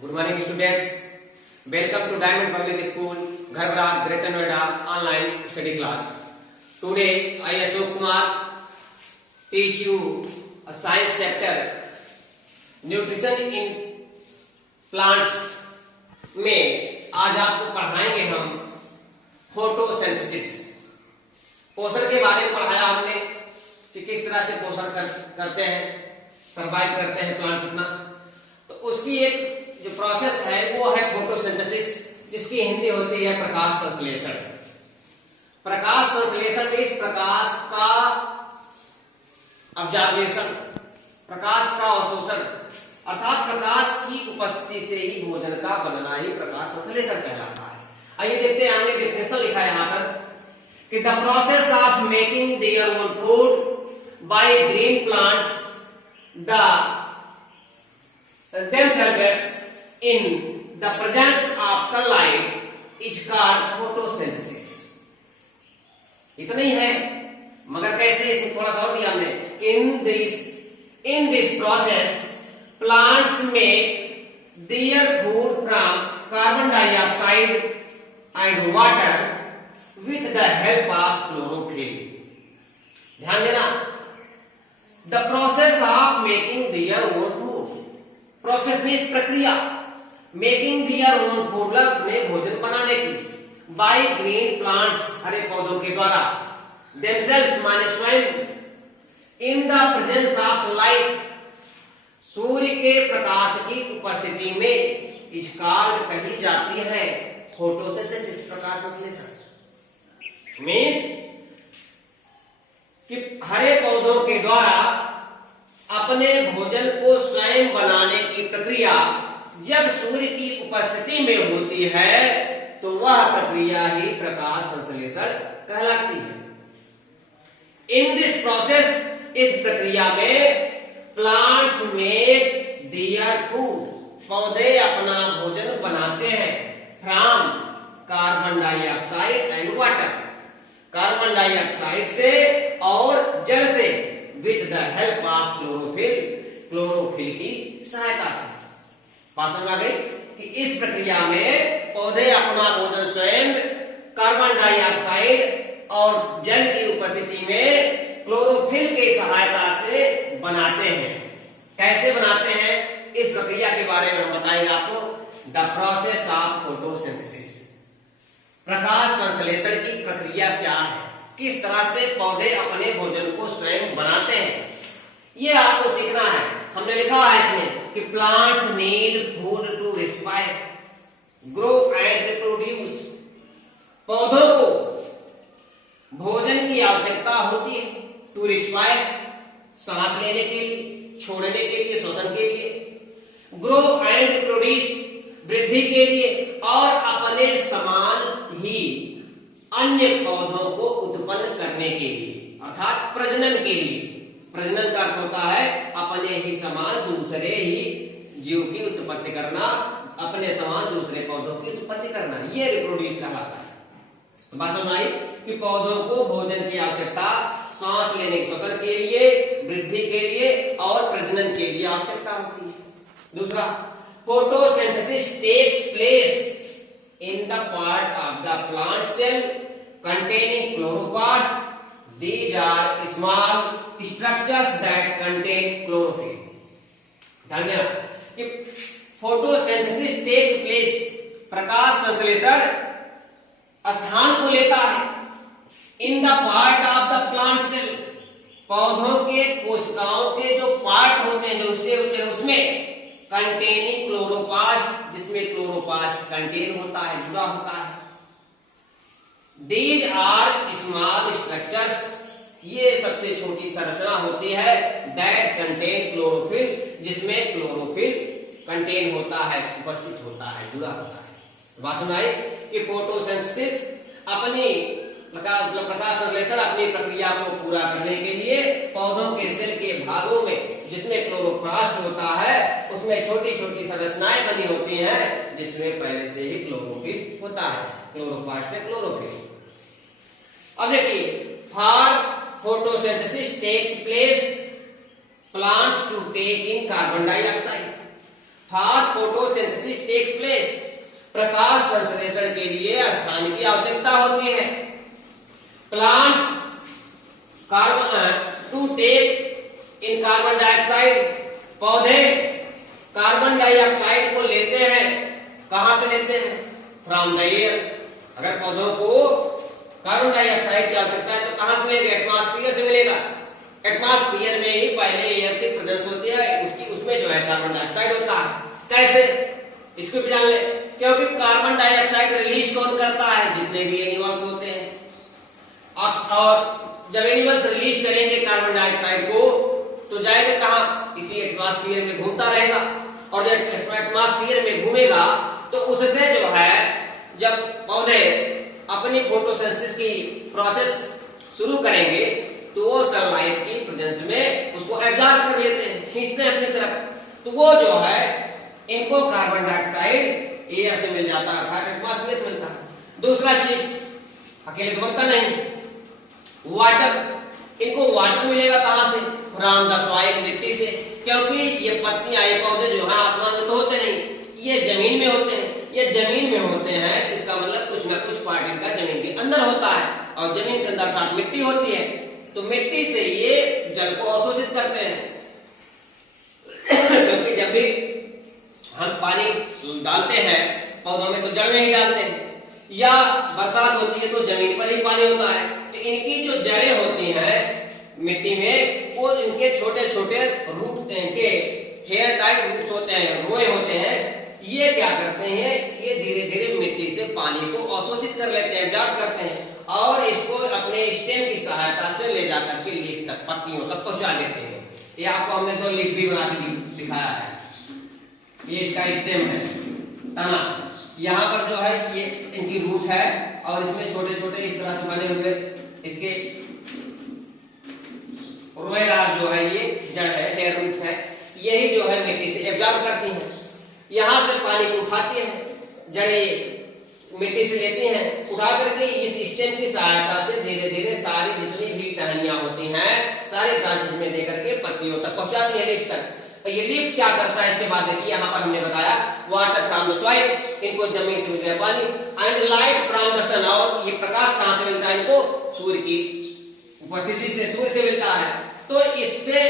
Good morning students. Welcome to Diamond Public School, Gharbrad, Greater Noida online study class. Today I Ashok Kumar teach you a science chapter Nutrition in Plants में आज आपको पढ़ाएंगे हम photosynthesis. पोषण के बारे में पढ़ाया हमने कि किस तरह से पोषण करते हैं, सर्वाइव करते हैं प्लांट्स अपना। तो उसकी एक जो प्रोसेस है वो है फोटोसिंथेसिस, जिसकी हिंदी होती है प्रकाश संश्लेषण। प्रकाश संश्लेषण इस प्रकाश का ऑब्जर्वेशन, प्रकाश का अवशोषण, अर्थात प्रकाश की उपस्थिति से ही भोजन का बनना ही प्रकाश संश्लेषण कहलाता है। आइए देखते हैं, हमने डेफिनेशन लिखा है यहाँ पर कि the process of making their own food by green plants themselves in the presence of sunlight is called photosynthesis। इतना ही है, मगर कैसे, इसमें थोड़ा सा और दिया हमने। in this process plants make their food from carbon dioxide and water with the help of chlorophyll। ध्यान देना, the process of making their own food, process में प्रक्रिया, मेकिंग दियर ओन फूड, अपने भोजन बनाने की, बाय ग्रीन प्लांट्स, हरे पौधों के द्वारा, देमसेल्व्स माने स्वयं, in the presence of sunlight, सूर्य के प्रकाश की उपस्थिति में, इस कॉल्ड कही जाती है फोटोसिंथेसिस, प्रकाश संश्लेषण। मीन्स कि हरे पौधों के द्वारा अपने भोजन को स्वयं बनाने की प्रक्रिया जब सूर्य की उपस्थिति में होती है तो वह प्रक्रिया ही प्रकाश संश्लेषण कहलाती है। इन दिस प्रोसेस, इस प्रक्रिया में, प्लांट्स मेक देयर फूड, पौधे अपना भोजन बनाते हैं, from carbon dioxide and water, carbon dioxide से और जल से, with the help of chlorophyll, chlorophyll की सहायता से। बात समझ आ गई कि इस प्रक्रिया में पौधे अपना भोजन स्वयं कार्बन डाइऑक्साइड और जल की उपस्थिति में क्लोरोफिल की सहायता से बनाते हैं। कैसे बनाते हैं, इस प्रक्रिया के बारे में हम बताएंगे आपको। द प्रोसेस ऑफ फोटोसिंथेसिस, प्रकाश संश्लेषण की प्रक्रिया क्या है, किस तरह से पौधे अपने भोजन को स्वयं बनाते हैं, ये आपको सीखना है। हमने लिखा है इसमें कि plants need food to respire, grow and reproduce, पौधों को भोजन की आवश्यकता होती है, टू रेस्पायर, सांस लेने के लिए, छोड़ने के लिए, श्वसन के लिए, ग्रो एंड रिप्रोड्यूस, वृद्धि के लिए, और अपने समान ही अन्य पौधों को उत्पन्न करने के लिए, अर्थात प्रजनन के लिए। प्रजनन का अर्थ होता है अपने ही समान दूसरे ही जीव की उत्पत्ति करना, अपने समान दूसरे पौधों की उत्पत्ति करना, ये रिप्रोड्यूस कहलाता है। बात समझ आई कि पौधों को भोजन की आवश्यकता सांस लेने, श्वसन के लिए, वृद्धि के लिए और प्रजनन के लिए आवश्यकता होती है। दूसरा, photosynthesis takes place in the part of the plant cell containing chloroplast. These are small structures that contain chlorophyll। ध्यान देना कि फोटोसिंथेसिस टेक्स प्लेस, प्रकाश संश्लेषण स्थान को लेता है, in the part of the plant cell, पौधों के कोशिकाओं के जो पार्ट होते हैं, जो हिस्से होते हैं, उसमें कंटेनिंग क्लोरोप्लास्ट, जिसमें क्लोरोप्लास्ट कंटेन होता है, जुड़ा होता है। These are small structures, ये सबसे छोटी संरचना होती है, that contain chlorophyll, जिसमें क्लोरोफिल कंटेन होता है, उपस्थित होता है, जुड़ा होता है। बात समझ आई कि फोटोसिंथेसिस अपनी प्रकाश संश्लेषण अपनी प्रक्रिया को पूरा करने के लिए पौधों के सेल के भागों में, जिसमें क्लोरोप्लास्ट होता है, उसमें छोटी छोटी संरचनाएं बनी होती हैं, जिसमें पहले से ही क्लोरोफिल होता है, क्लोरोप्लास्ट में क्लोरोफिल। अब देखिए, for photosynthesis takes place, plants to take in carbon dioxide, for photosynthesis takes place, प्रकाश संश्लेषण के लिए स्थान की आवश्यकता होती है। Plants carbon to take in carbon dioxide, पौधे कार्बन डाइऑक्साइड को लेते हैं। कहां से लेते हैं? From the air. अगर पौधों को कार्बन डाइऑक्साइड की आवश्यकता है तो कहां से मिलेगा? एटमॉस्फेयर से मिलेगा। एटमॉस्फेयर में ही पहले एयर की प्रेजेंस होती है, उसमें जो है कार्बन डाइऑक्साइड होता है। कैसे? इसको भी जान ले। क्योंकि कार्बन डाइऑक्साइड रिलीज कौन करता है? जितने भी एनिमल्स होते हैं। और जब एनिमल्स रिलीज करेंगे कार्बन डाइऑक्साइड को तो जाएगा कहां? इसी एटमॉस्फेयर में घूमता रहेगा। और जब एटमॉस्फेयर में घूमेगा तो उससे जो है जब पौधे अपनी फोटोसिंथेसिस की प्रोसेस शुरू करेंगे तो वो सनलाइट की प्रेजेंस में उसको एब्जॉर्ब कर लेते हैं, खींचते हैं अपनी तरफ। तो वो जो है इनको कार्बन डाइऑक्साइड एयर से मिल जाता है, अर्थात एटमॉस्फेयर से मिलता है। दूसरा चीज अकेले तो बनता नहीं, वाटर। इनको वाटर मिलेगा कहां से? फ्रॉम द सॉइल, मिट्टी से। क्योंकि ये पत्तियां, ये पौधे जो है आसमान में तो होते नहीं, ये जमीन में होते हैं। ये जमीन में होते हैं, इसका मतलब कुछ ना कुछ पार्टिकल का जमीन के अंदर होता है, और जमीन के अंदर अर्थात मिट्टी होती है। तो मिट्टी से ये जल को अवशोषित करते हैं। क्योंकि जब भी हम पानी डालते हैं पौधों में तो जड़ में ही डालते हैं, या बरसात होती है तो जमीन पर ही पानी होता है। तो इनकी जो जड़ें होती हैं मिट्टी में, वो इनके छोटे छोटे रूट, इनके हेयर टाइप रूट्स होते हैं, रोए होते हैं। ये क्या करते हैं? ये धीरे धीरे मिट्टी से पानी को अवशोषित कर लेते हैं, एब्जॉर्ब करते हैं, और इसको अपने स्टेम की सहायता से ले जाकर के लीफ तक, पत्तियों तक पहुंचा देते हैं। ये आपको हमने दो लीफ भी बना के दिखाया है। ये इसका स्टेम है, तना। यहाँ पर जो है ये इनकी रूट है, और इसमें छोटे छोटे इस तरह से बने हुए इसके रोएदार जो है ये जड़ है, हेयर रूट है। यही जो है मिट्टी से एब्जॉर्ब करती है, यहां से पानी को उठाती है, जड़ें मिट्टी से लेती हैं, उठा करके इस स्टेम की सहायता से धीरे धीरे सारी जितनी भी टहनियां होती हैं सारे ब्रांचेस में देकर के पत्तियों तक पहुंचाती है, लीव्स तक। तो ये लीव्स क्या करता है? इसके बाद देखिए यहाँ पर हमने बताया वाटर फ्रॉम द सॉइल, इनको जमीन से मिलता है पानी, एंड लाइट फ्रॉम द सन, और ये प्रकाश कहां से मिलता है? इनको सूर्य की उपस्थिति से, सूर्य से मिलता है। तो इससे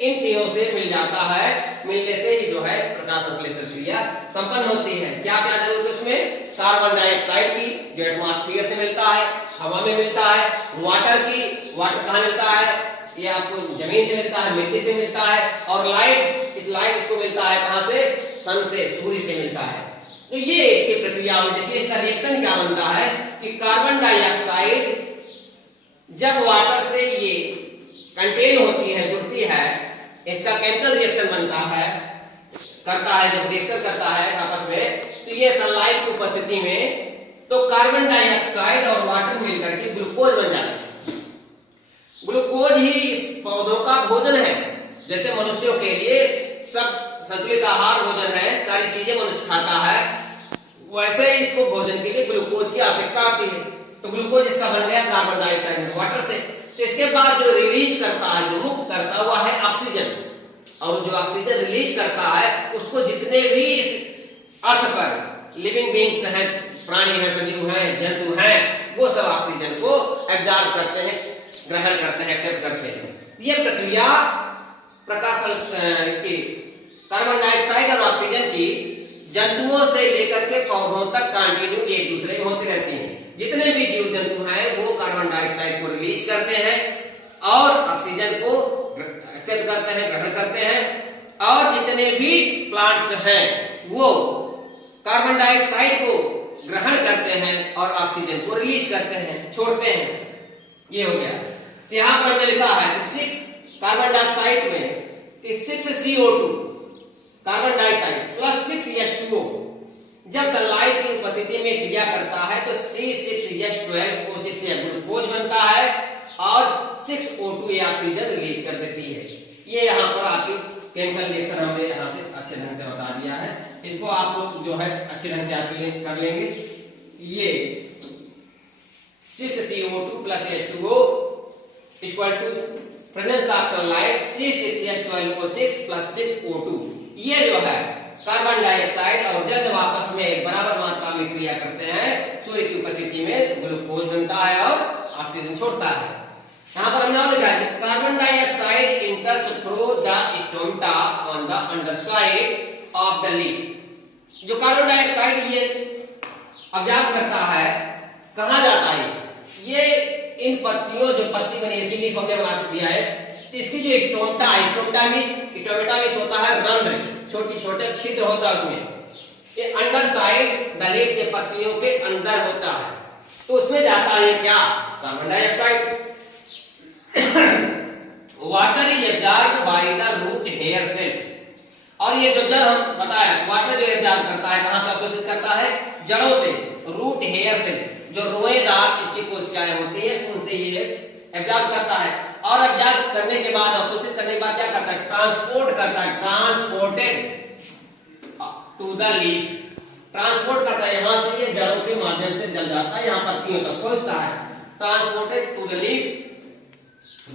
इन तीनों से मिल जाता है, मिलने से ही जो है प्रकाश संश्लेषण क्रिया संपन्न होती है। क्या क्या जरूरत है उसमें? कार्बन डाइऑक्साइड की जो एटमॉस्फेयर से मिलता है, हवा में मिलता है, वाटर की, वाटर कहाँ मिलता है? ये आपको जमीन से मिलता है, मिट्टी से मिलता है, और लाइट, इस लाइट इसको मिलता है कहां से? सन से, सूर्य से मिलता है। तो ये इसकी प्रक्रिया में देखिए इसका रिएक्शन क्या बनता है कि कार्बन डाइऑक्साइड जब वाटर से ये कंटेन होती है, जुड़ती है, इसका केमिकल रिएक्शन बनता है, करता है, जब रिएक्शन करता है आपस में, तो ये सनलाइट की उपस्थिति में तो कार्बन डाइऑक्साइड और वाटर मिलकर के ग्लूकोज बन जाते हैं। ग्लूकोज ही इस पौधों का भोजन है। जैसे मनुष्यों के लिए सब संतुलित आहार भोजन है, सारी चीजें मनुष्य खाता है, वैसे ही इसको भोजन के लिए ग्लूकोज की आवश्यकता आती है। तो ग्लूकोज इसका बन गया कार्बन डाइऑक्साइड वाटर से। तो इसके बाद जो रिलीज करता है, जो मुक्त करता है, वह है ऑक्सीजन। और जो ऑक्सीजन रिलीज करता है उसको जितने भी इस अर्थ पर लिविंग बींग्स हैं, प्राणी हैं, सजीव हैं, जंतु हैं, वो सब ऑक्सीजन को एब्जॉर्ब करते हैं, ग्रहण करते हैं, एक्सेप्ट करते हैं। ये प्रक्रिया प्रकाश इसकी कार्बन डाइऑक्साइड और ऑक्सीजन की जंतुओं से लेकर के पौधों तक कंटिन्यू एक दूसरे में होती रहती है। जितने भी जीव जंतु हैं वो कार्बन डाइऑक्साइड को रिलीज करते हैं और ऑक्सीजन को एक्सेप्ट करते हैं, ग्रहण करते हैं, और जितने भी प्लांट्स हैं वो कार्बन डाइऑक्साइड को ग्रहण करते हैं और ऑक्सीजन को रिलीज करते हैं, छोड़ते हैं। ये हो गया। तो यहां पर हमने लिखा है कि 6 कार्बन डाइऑक्साइड में 6 CO2 carbon dioxide plus 6 H2O जब सनलाइट की उपस्थिति में क्रिया करता है तो C6H12O6 से ग्लूकोज बनता है और 6O2 ये ऑक्सीजन रिलीज कर देती है। ये यहाँ पर आपकी केमिकल रिएक्शन हमने यहाँ से अच्छे ढंग से बता दिया है, इसको आप लोग जो है अच्छे ढंग से याद कर लेंगे। ये 6CO2 plus H2O equal to presence of sunlight C6H12O6 plus 6O2। ये जो है कार्बन डाइऑक्साइड और जल जब आपस में बराबर मात्रा में क्रिया करते हैं सूर्य की उपस्थिति में तो ग्लूकोज बनता है और ऑक्सीजन छोड़ता है। यहाँ पर हमने लिखा है carbon dioxide enters through the stomata on the underside of the leaf. जो कार्बन डाइऑक्साइड ये अब्जॉर्ब करता है कहाँ जाता है, ये इन पत्तियों जो पत्ती बनी है लीफ हमने बना दिया है, इसकी जो स्टोमेटा में होता है रंध्र, छोटे छोटे छिद्र होता है उसमें, ये अंडर साइड द लीफ से पत्तियों के अंदर होता है, तो उसमें जाता है क्या carbon dioxide. Water is absorbed by the root hair cell, और ये जो जल हम बताया वाटर जो एब्जॉर्ब करता है कहां से अवशोषित करता है, जड़ों से, रूट हेयर सेल जो रोएदार इसकी कोशिकाएं होती है उनसे ये एब्जॉर्ब करता है, और एब्जॉर्ब करने के बाद अवशोषित करने के बाद क्या करता है, ट्रांसपोर्ट करता है, transported to the leaf, transport करता है, यहां से ये जड़ों के माध्यम से जल जाता है, यहां पत्तियों तक पहुंचता है, transported to the leaf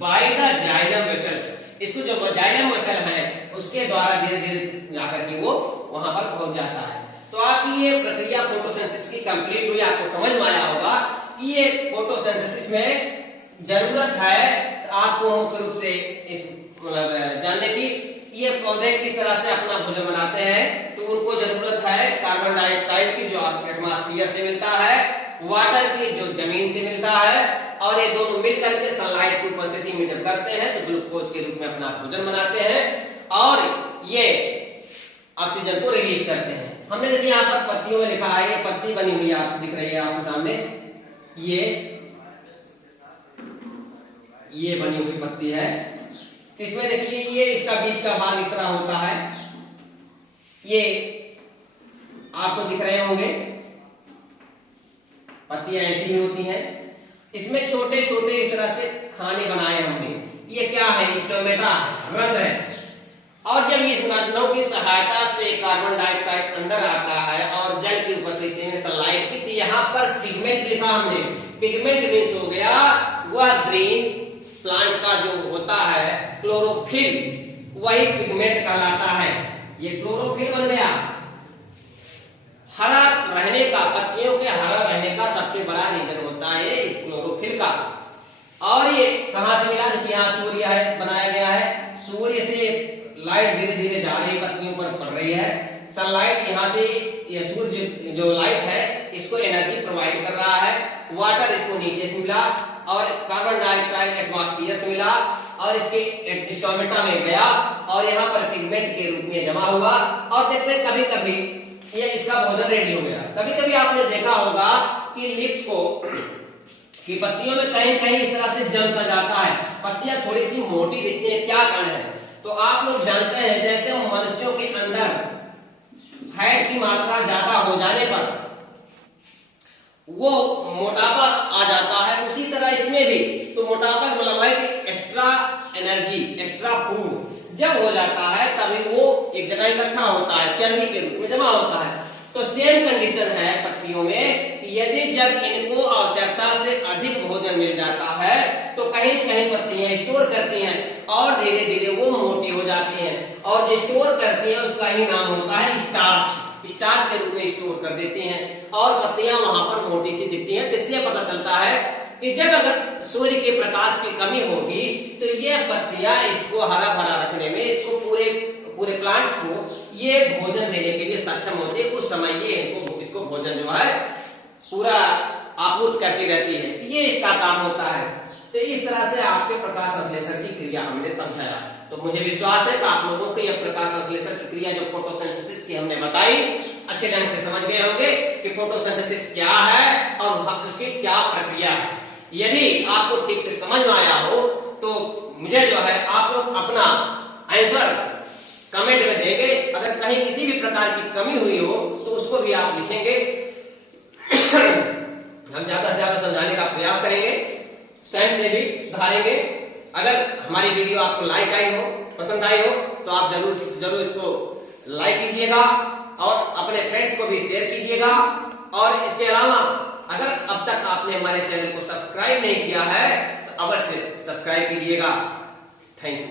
by the xylem vessels. इसको जो जाइलम वेसल है उसके द्वारा धीरे धीरे जाकर के वो वहां पर पहुंच जाता है। तो आपकी ये प्रक्रिया फोटोसिंथेसिस की कंप्लीट हुई, आपको समझ में आया होगा कि ये फोटोसिंथेसिस में जरूरत है आपको मुख्य रूप से इस मतलब जानने की ये पौधे किस तरह से अपना भोजन बनाते हैं, तो उनको जरूरत है कार्बन डाइऑक्साइड की जो एटमॉस्फेयर से मिलता है, वाटर की जो जमीन से मिलता है, और ये दोनों मिलकर के सनलाइट की उपस्थिति में जब करते हैं तो ग्लूकोज के रूप में अपना भोजन बनाते हैं और ये ऑक्सीजन को रिलीज करते हैं। हमने देखिए यहाँ पर पत्तियों में लिखा है, ये पत्ती बनी हुई है दिख रही है आपके सामने, ये बनी हुई पत्ती है, इसमें देखिए ये इसका बीच का भाग इस तरह होता है, ये आपको दिख रहे होंगे पत्तियां ऐसी ही होती हैं, इसमें छोटे छोटे इस तरह से खाने बनाए हमने, ये क्या है, स्टोमेटा रंध्र है, और जब ये रंध्रों की सहायता से कार्बन डाइऑक्साइड अंदर आता है और जल की उपस्थिति में सनलाइट की, तो यहाँ पर पिगमेंट लिखा हमने, पिगमेंट मीन्स हो गया वह ग्रीन प्लांट का जो होता है क्लोरोफिल, वही पिगमेंट कहलाता है, ये क्लोरोफिल बन गया। हरा रहने का, पत्तियों के हरा रहने का सबसे बड़ा रीजन होता है क्लोरोफिल का, और ये कहां से मिला, यहाँ सूर्य है बनाया गया है, सूर्य से लाइट धीरे धीरे जा रही पत्तियों पर पड़ रही है, सनलाइट यहाँ से ये सूर्य जो लाइट है इसको एनर्जी प्रोवाइड कर रहा है, वाटर इसको नीचे से मिला और कार्बन डाइऑक्साइड एटमॉस्फेयर से मिला और इसके स्टोमेटा में गया और यहाँ पर पिगमेंट के रूप में जमा हुआ, और देखते हैं कभी कभी ये इसका भोजन रेडी हो गया। कभी कभी आपने देखा होगा कि लिप्स को कि पत्तियों में कहीं कहीं इस तरह से जम सा जाता है, पत्तियां थोड़ी सी मोटी दिखती है, क्या कारण है, तो आप लोग जानते हैं जैसे मनुष्यों के अंदर फैट की मात्रा ज्यादा हो जाने पर वो मोटापा आ जाता है, उसी तरह इसमें भी तो मोटापा का मतलब है कि एक्स्ट्रा एनर्जी, एक्स्ट्रा फूड जब हो जाता है तभी वो एक जगह इकट्ठा होता है, चर्बी के रूप में जमा होता है। तो सेम कंडीशन है पत्तियों में, यदि जब इनको आवश्यकता से अधिक भोजन मिल जाता है तो कहीं न कहीं पत्तियां स्टोर करती हैं और धीरे धीरे वो मोटी हो जाती हैं, और जो स्टोर करती हैं उसका ही नाम होता है स्टार्च, स्टार्च के रूप में स्टोर कर देती हैं और पत्तियां वहां पर मोटी सी दिखती हैं। इससे पता चलता है कि जब अगर सूर्य के प्रकाश की कमी होगी तो ये पत्तियां इसको हरा भरा रखने में, इसको पूरे प्लांट्स को ये भोजन देने के लिए सक्षम होती है, उस समय ये इसको भोजन जो है पूरा आपूर्ति करती रहती है, ये इसका काम होता है। तो इस तरह से आपके प्रकाश संश्लेषण की क्रिया हमने समझाया, तो मुझे विश्वास है कि आप लोगों को यह प्रकाश संश्लेषण की क्रिया जो फोटोसिंथेसिस की हमने बताई अच्छे ढंग से समझ गए होंगे कि फोटोसिंथेसिस क्या है और उसकी क्या प्रक्रिया है। यदि आपको ठीक से समझ में आया हो तो मुझे जो है आप लोग अपना आंसर कमेंट में देंगे, अगर कहीं किसी भी प्रकार की कमी हुई हो तो उसको भी आप लिखेंगे, हम ज्यादा से ज्यादा समझाने का प्रयास करेंगे, स्वयं से भी सुधारेंगे। अगर हमारी वीडियो आपको लाइक आई हो, पसंद आई हो तो आप जरूर इसको लाइक कीजिएगा और अपने फ्रेंड्स को भी शेयर कीजिएगा, और इसके अलावा अगर अब तक आपने हमारे चैनल को सब्सक्राइब नहीं किया है तो अवश्य सब्सक्राइब कीजिएगा। Thank you.